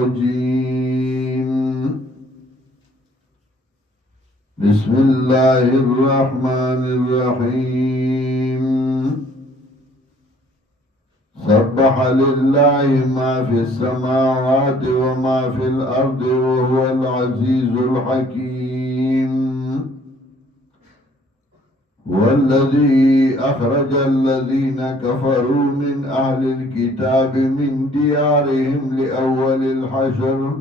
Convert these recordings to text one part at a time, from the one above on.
الرجيم بسم الله الرحمن الرحيم سبح لله ما في السماوات وما في الأرض وهو العزيز الحكيم والذي أخرج الذين كفروا من أهل الكتاب من ديارهم لأول الحشر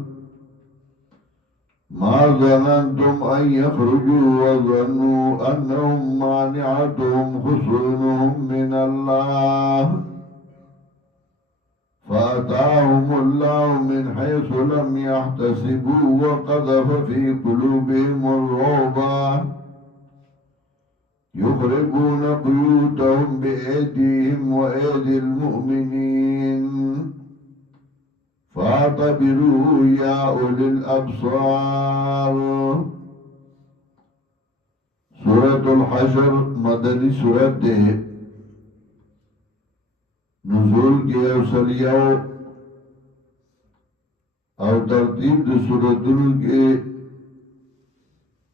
ما ظننتم أن يخرجوا وظنوا أنهم مانعتهم حصونهم من الله فأتاهم الله من حيث لم يحتسبوا وقذف في قلوبهم الرعب يخربون بيوتهم بأيديهم وأيدي المؤمنين فاعتبروا يا أولي الأبصار. سورة الحشر مدنی سورت دے نزول کے اوسلیو او ترتیب دے سورتون کے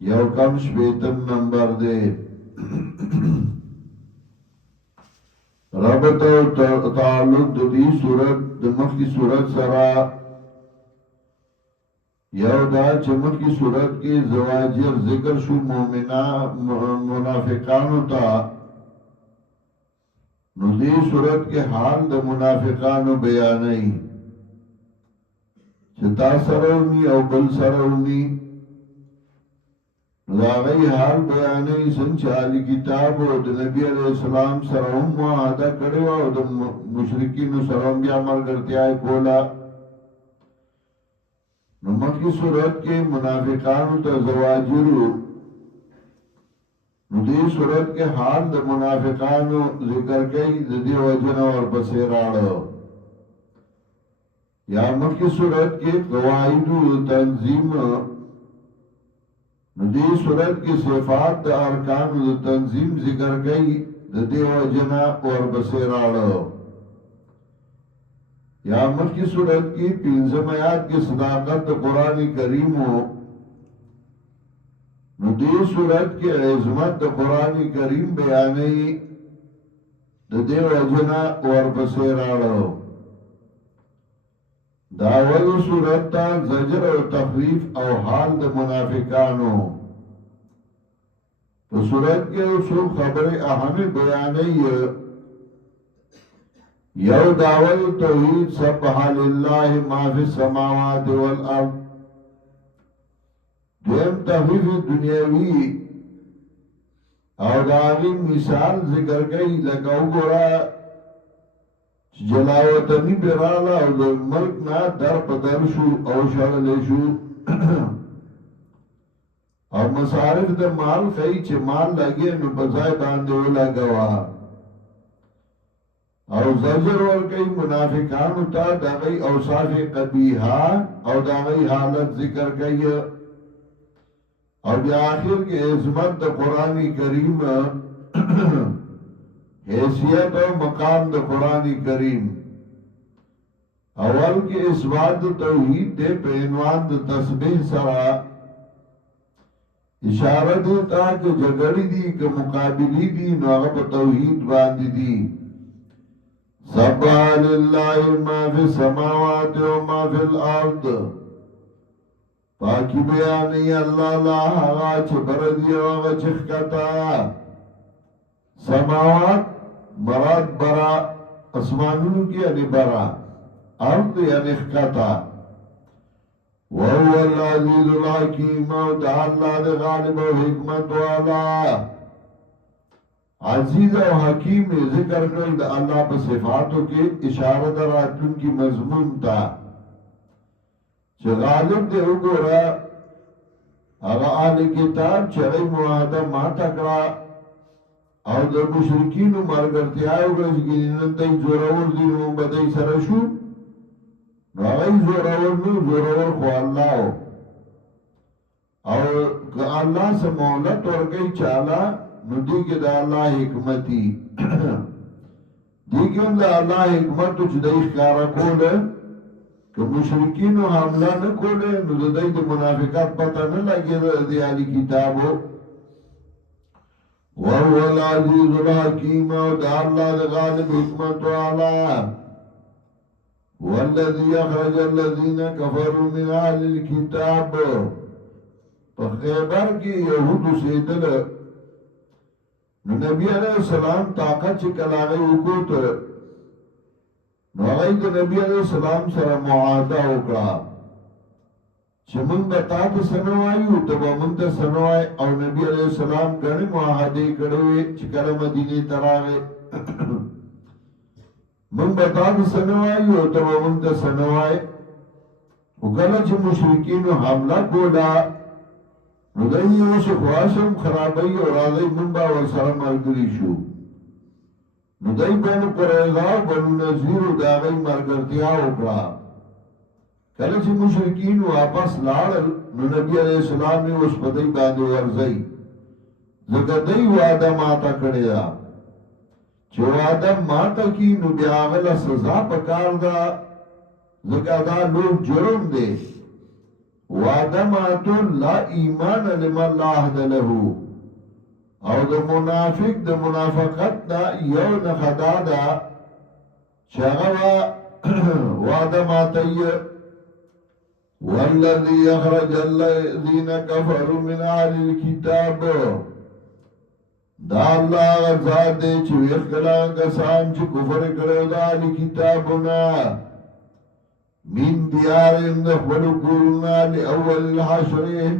یو کم شپیتم نمبر دے ربط و تعلق دی صورت دمخ کی صورت سرا یو دا چمخ کی صورت کی زواجر ذکر شو منافقانو تا نو دی صورت کے حال دا منافقانو بیانئی چتا سرونی او بل سرونی داغی حال بیانی سنچالی کتاب و دا نبی علیہ السلام سرهم معاہدہ کرے و دا مشرکین سرهم بیا مرگرتی آئے کولا نمک کی صورت کے منافقانو تا زواجرو ندی صورت کے حال دا منافقانو ذکر کئی دی وجن اور بسیراڑو یا مک کی صورت کے قواعد تنظیم ندی صورت کی صفات دا ارکان دا تنظیم ذکر گئی دا دیو جنا اور بسیراڑو یا مت کی صورت کی پینزم آیات کی صداقت دا قرآن کریم ہو ندی صورت کی عظمت دا قرآن کریم بیانی دا دیو جنا اور بسیراڑو داول صورت تا زجر و تخریف او حال دا منافقانو تو صورت کے اصول خبر اہم بیانی یو داول توحید سبح للہ ما فی السماوات والارض دویم تخریف دنیاوی او داغی مثال ذکر گئی لگاو گورا جلاوطنی برالا او دا ملک نا در پدر شو او شغل شو او مصارف دا مال خی چه مال لگے نو بزای باندے او لگوا او زجر ورکی منافقانو تا دا غی اوصاف قبیحا او دا غی حالت ذکر گئی او بی آخر کی عظمت دا قرآن کریم حیثیت و مقام دا قرآن کریم اول کی اثبات توحید دے پہ عنوان دا تسبیح سرا اشارہ دیتا کہ جگڑی دی کہ مقابلی دی نوغب توحید باندی دی سبح للہ ما فی السماوات و ما فی الارض پاکی بیانی اللہ لا آغا چبردی و آغا چخکتا سماوات مراد برا اسمانونو کی یعنی برا ارض یعنی خکتا وهو العزیز الحکیم و دا اللہ دا غالب و حکمت والا عزیز و حکیم ذکر کرل دا اللہ پا صفاتوں کے اشارہ در آتون کی مضمون تا چه غالب دے اگورا اگا آل کتاب چغی معاہدہ ما تکڑا او دا مشرکینو مرگرتی آئیو گرس گینن دای زورور دینو بدای سرشو نو آغای زورور نو زورور خو اللہ ہو او که اللہ سے مولت ورگئی چالا نو دیگه دا اللہ حکمتی دیگه دا اللہ حکمتو چه دا اخکارا کول که مشرکینو حمله نه کوله نو د دوی د منافقت پته نه لګېده د اهل کتابو وهو العزیز الحکیم او د الله د غالب حکمت والا والذي اخرج الذين كفروا من اهل الكتاب په خیبر کې يهودو سیدل نو نبی علیہ السلام طاقت چې کلاغه وکوت نو هغه د نبی علیہ السلام سره معاهده وکړه چې موږ به تاسو سره وایو ته به موږ ته سره وای او نبی علیہ السلام غړي معاهده کړې چې کله مدینه ته راغی موږ به تاسو سره وایو ته به موږ ته سره وای وګړه چې مشرکین حمله کوله نو دای یو څه خواشم خرابای او راځي موږ به ورسره ملګری شو نو دای بنو قریظه بنو نذیر دا غي مرګرتیا وکړه کله چې مشرکین واپس لاړل نو نبی علیہ السلام یې اوس په دې باندې ورځي زګه دای وعده ماته کړی دا چې وعده ماته کی نو بیا غل سزا پکار دا زګه دا لوی جرم دی وعده ماتو لا ایمان لمن لا عهد له او د منافق د منافقت دا یو نه خدا دا چاغه وعده ماتي والذي اخرج الذين كفروا من اهل الكتاب دا الله ذات چې وکړه کسان چې کفر کړو د اهل کتابونه من دیارهم دخل قرنا لأول الحشر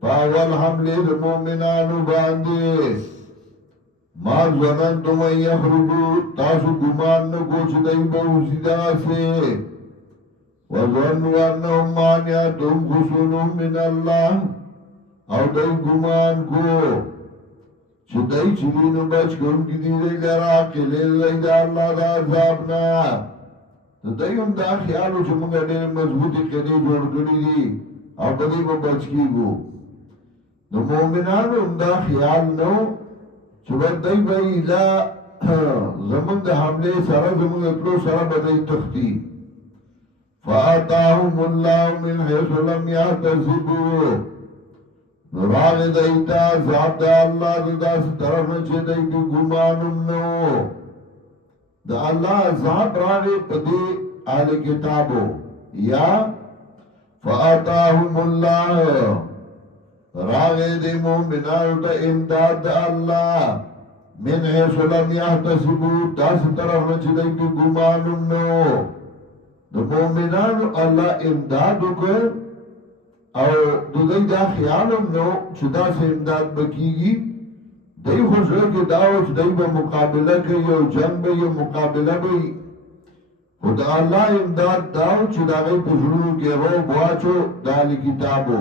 فاول حمل المؤمنان باندے ما ظننتم ان یخرجو تاسو گمان نکو چدائی بہوسی دا سے وظنوا انہم مانیاتهم خسونهم من اللہ او دائی گمان کو چدائی چلینو بچ کن کی دیرے لرا قلیل لیدہ اللہ دا عذابنا دایوم دا خیالو چې موږ ډېر مضبوطی کړي جوړ کړی دي او په دې په بچ کیږو نو مؤمنانو دا خیال نو چې ودای به اله زمونږ د حمله سره زمونږ ټول سره بدای تختی فاتاهم الله من حيث لم يحتسبوا راغ دایتا ذات الله د داس طرف چې دای په ګمانم نو دا الله عذاب راغی پدی آل کتابو یا فآتاهم اللہ راغی دی مومنانو تا امداد دا اللہ من حیث لم یحتسبو تاس طرف نچی دی کی گمانم نو دا مومنانو اللہ امدادو کر او دو دی دا خیالم نو چی دا سے امداد بکیگی دای خوشو که داو چې دای به مقابله کوي او جنگ به یو مقابله وي خدا الله امداد داو چې دا غي په زړونو کې روب واچو د کتابو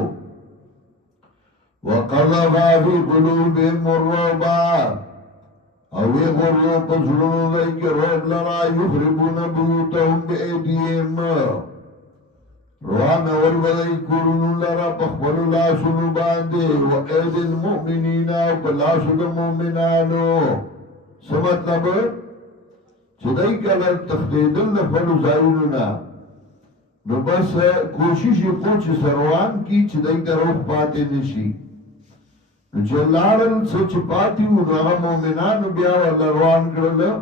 وقذف فی قلوبهم الرعب او وی غرو په زړونو دای کې روب لرا یخربون بیوتهم بأیدیهم روان اول بدای کورونو لرا پخبلو لاسونو بانده و اید المؤمنین او پلاسو دا مومنانو سمطلب چدائی کلر تختیدل نفلو زائرونو نا نو بس کوششی پوچ سروان کی چدائی در روح پاتے نشی نو چلارل سچ پاتی و نو مومنانو بیا والا روان کرده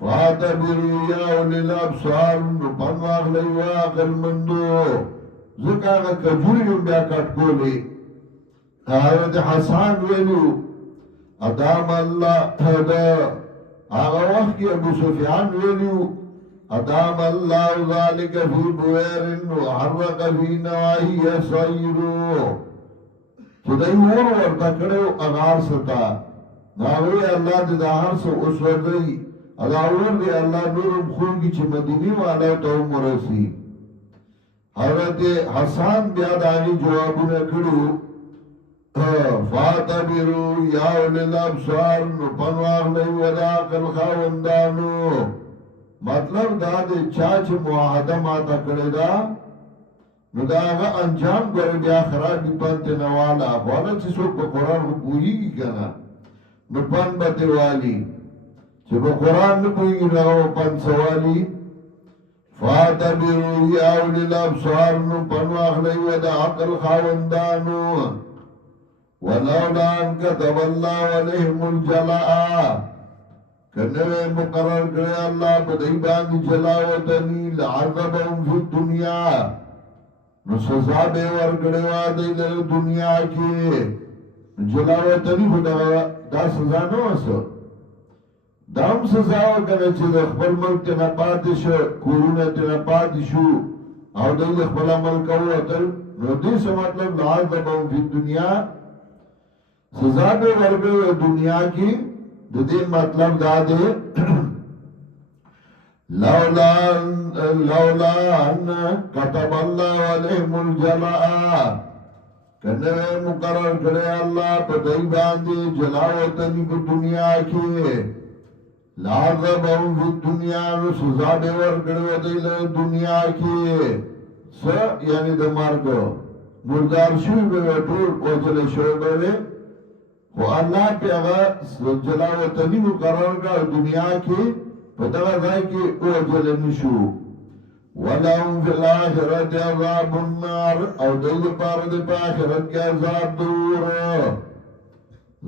فاتبروا یا اولی الابصار نو پنواغ لیو آقل مندو زکاگا کجوریو بیا کٹکولی حضرت حسان ویلو ادام اللہ دا آغا وقت کی ابو سفیان ویلو ادام اللہ ذالک فی بویرن و حرق فی نواہی سیرو چدائی اور ورطا کڑیو اغار ستا ناوی اللہ دا حرس اس وردئی اداور دی اللہ نورم خون کی چھ مدینی والا تو مرسی حضرت حسان بیا داغی جوابو نکڑو فاتبرو یا اولی الابصار نو پنواغ نئی ودا قل خاوندانو مطلب دا دی چاچ معاہدہ ماتا کردے دا نو دا آغا انجام گر بیا خرابی پنت نوالا خوانا چی سوک پا قرآن رو پوئی گی کنا نو پن بتے والی چې په قرآن نه پوهېږي نو هغه پند سوالي فاعتبروا يا أولي الأبصار نپن واخلی و دا عقل خاوندانو ولولا ان كتب الله عليهم الجلاء کنوے مقرر کرے اللہ بدئی باندھ جلاوطنی لعذبهم فی الدنیا نو سزا بے ورکڑے وادی در دنیا کی جلاوطنی خدا دا سزا نو اسو دام سزا وکنه چې د خپل ملک ته نه پاتې شو کورونه ته نه پاتې شو او د خپل عمل کوو اتل نو دې څه مطلب لعذبهم فی الدنیا سزا به ورکړي دنیا کې د دې مطلب دا دی لولا ان كتب الله عليهم الجلاء کنه مقرر کړی الله په دای باندې جلاوطنی په دنیا کې لعذبهم فی الدنیا نو سزا به ورکړي د دنیا کې س یعنی د مرګ مردار شوی به ټول وجل شوی به و الله په هغه جلاوطنی مقرر کړ دنیا کې په دا ځای کې او جل نشو ولهم فی الاخرة عذاب النار او دې لپاره د آخرت کې عذاب دور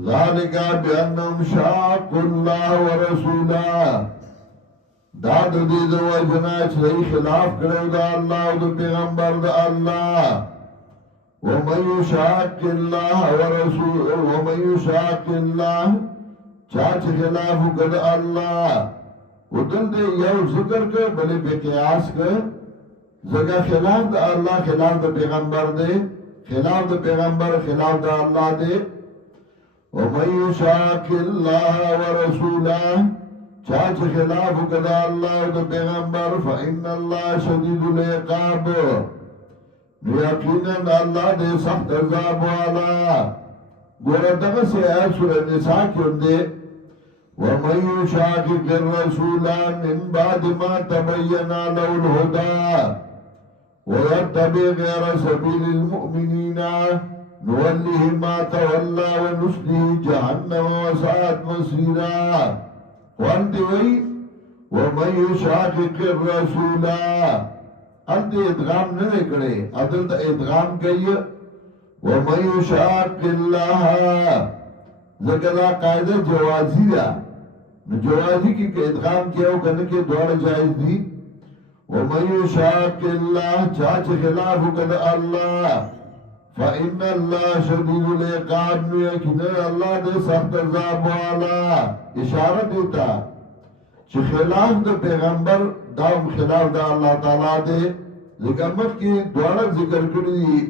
ذالک بانهم شاقوا الله ورسوله دا د دې د وجنا چې خلاف کړو د الله او د پیغمبر د الله ومن يشاق الله ورسوله ومن يشاق الله چاچ خلاف کړ الله ودل دې یو ذکر کړ بلې په قیاس کړ زګه خلاف د الله خلاف د پیغمبر دې خلاف د پیغمبر خلاف د الله دې ومن يشاق الله ورسوله چاچ خلاف کړ الله او د پیغمبر فإن الله شدید العقاب یقینا الله دې سخت عذاب والا ګوره دغه سي آیت سورۃ نساء کې دی ومن يشاقق الرسول من بعد ما تبين له الهدى ويتبع غير سبيل المؤمنين نوله ما تولى ونصله جهنم وساءت مصيرا وانت وی ومن يشاقق الرسول انت ادغام نه کړي عدل ته ادغام کوي ومن يشاق الله ذکر قاعده جوازی ده نو جوازی کی که ادغام کیو کنه کې دوړ جایز دي ومن يشاق الله چاچ خلاف کړه الله فإن الله شدید العقاب یقینا الله دې سخت عذاب والا اشاره دیتا چې خلاف د پیغمبر داوم خلاف د الله تعالی دې ذکرمت کې دوړه ذکر کړی دي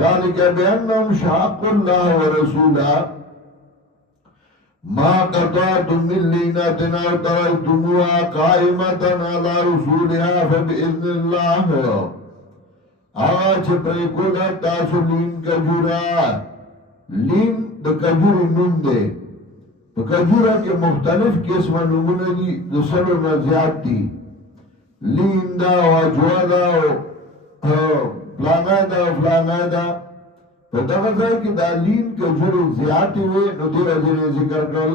ذالک بانهم شاقوا الله ورسوله ما قطعتم من لينة أو تركتموها قائمة على رسولها فبإذن الله آج پریکودا تاسو لین کجورا لین د کجوری نوم دی په کجورا کې مختلف قسمه نومونه دي د سلو نه زیات دي لین دا او اجوا دا او فلانا دا په دغه ځای کې دا لین کجوري زیات وي نو دی وجه ذکر کړل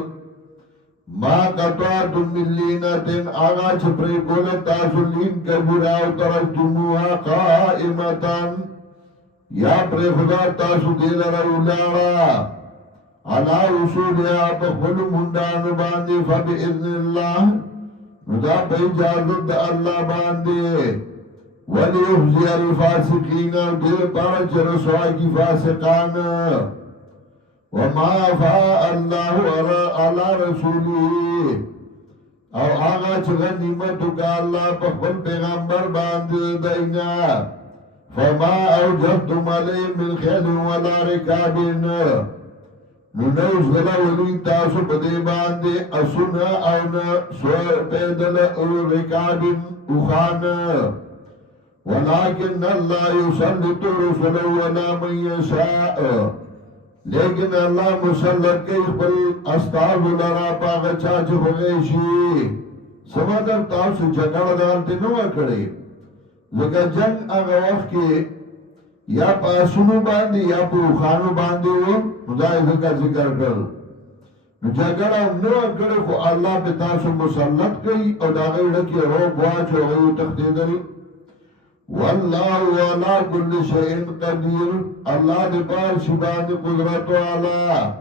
ما قطعتم من لینة آغا چې پریکودا تاسو لین کجورا او ترکتموها قائمة یا پریکودا تاسو دی لرا ولارا علا رسولها بخبل مندانو باندی فبئذن اللہ ندا پہ اجازت دا اللہ باندی ولیحزی الفاسقین دیر پارچ رسوائی کی فاسقان وما فاء اللہ علی رسولی او آغا چه غنیمتو کا اللہ بخبل پیغمبر باندی دینا فما اوجبتم علی من خیل ولا رکابین نو نوز غلا ولی تاسو پدی باندې اسونا او نا سور پیدل او رکابن اخان ولیکن اللہ یسلط رسولو ولا من یشاء لیکن اللہ مسلط کئی خپل استاذ لرا پاغ چاچ خوغیشی سمادر تاسو جگڑ دارتی نو اکڑی لکه جنگ آغا وقت کی یا پاسونو باندې یا په خانو باندې و خدای ذکر کړ جګړه نو کړې خو الله په تاسو مسلط کوي او دا غوړه کې روغ واچو او تخدیدل والله على كل شيء قدير الله دې بار شبان قدرت والا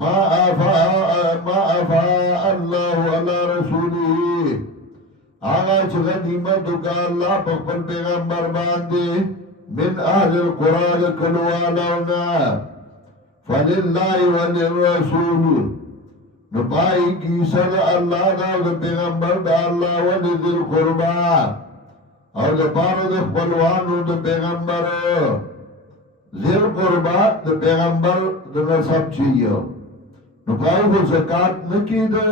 ما افاء الله على رسوله آغا چې غنیمت وکړه الله په خپل پیغمبر باندې من اهل القرآن کلوانونا فلله وللرسول نبائی کی صد اللہ دا دا پیغمبر دا اللہ ولذل قربا او دا پارو دا خپلوانو دا پیغمبر ذل قربا دا پیغمبر دا نصب چیئو نبائی کو زکاة نکی دا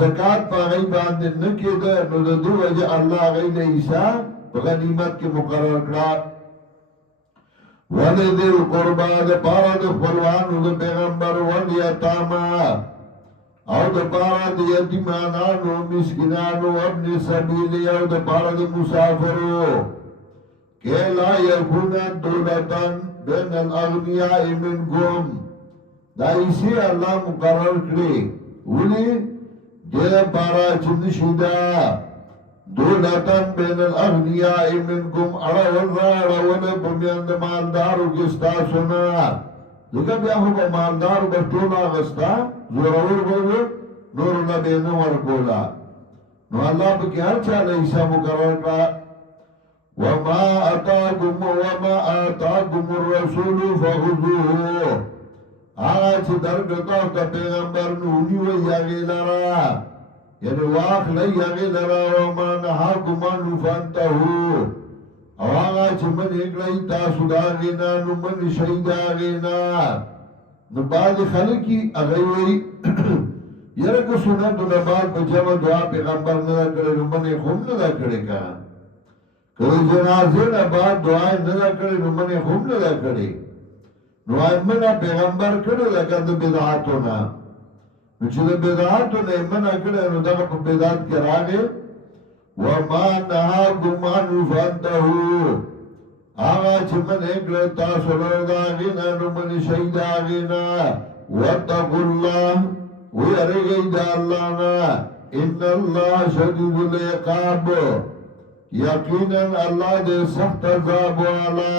زکاة پا غی باندے نکی دا نو دا دو وجہ اللہ غی دا عیسیٰ پا غنیمت کے مقرر کرا وَلِذِي الْقُرْبَى دَ پارا د خپلوانو د پیغمبر وَالْيَتَامَى او د پارا د یتیمانانو مسکینانو ابن سبیل او د پارا د مسافرو کہ لا یکون دولتن بین الاغنیاء منکم دا اسی اللہ مقرر کرے ولی دیر پارا چندشیدہ دولتن بین الاغنیاء منکم اڑاول بمیند مالدارو کستا سنا لکه بیا خو با مالدارو بشتولا غستا زورور بودو نور نبینو ورکولا نو اللہ بکی ہر چالا عیسیٰ مقرر کا وما آتاکم الرسول فخذوه آغا چی درگتاو تا پیغمبر نونی و یاغی لرا یعنی واق لئی اغی لرا وما نحاکم انو فانتهو او آغا چی من اگلئی تاسو داغینا نو من شہید آغینا نو بعد خلقی اغیوئی یرک سنت و نبال پا جمع دعا پیغمبر ندا کرے نو من خون ندا کرے کنا کدو جنازے نبال دعای ندا کرے نو من خون ندا کرے نو آئی منا پیغمبر کرے لکا دا بدعاتونا نو چې د بدعاتو نه منع کړی نو دغه په بدعت کې راغی وما نهاکم عنه فانتهوا هغه چې منع کړی تاسو له هغې نه نو منې شئ د هغې نه واتقوا الله ویریږئ د الله نه ان الله شدید العقاب یقینا الله دې سخت عذاب والا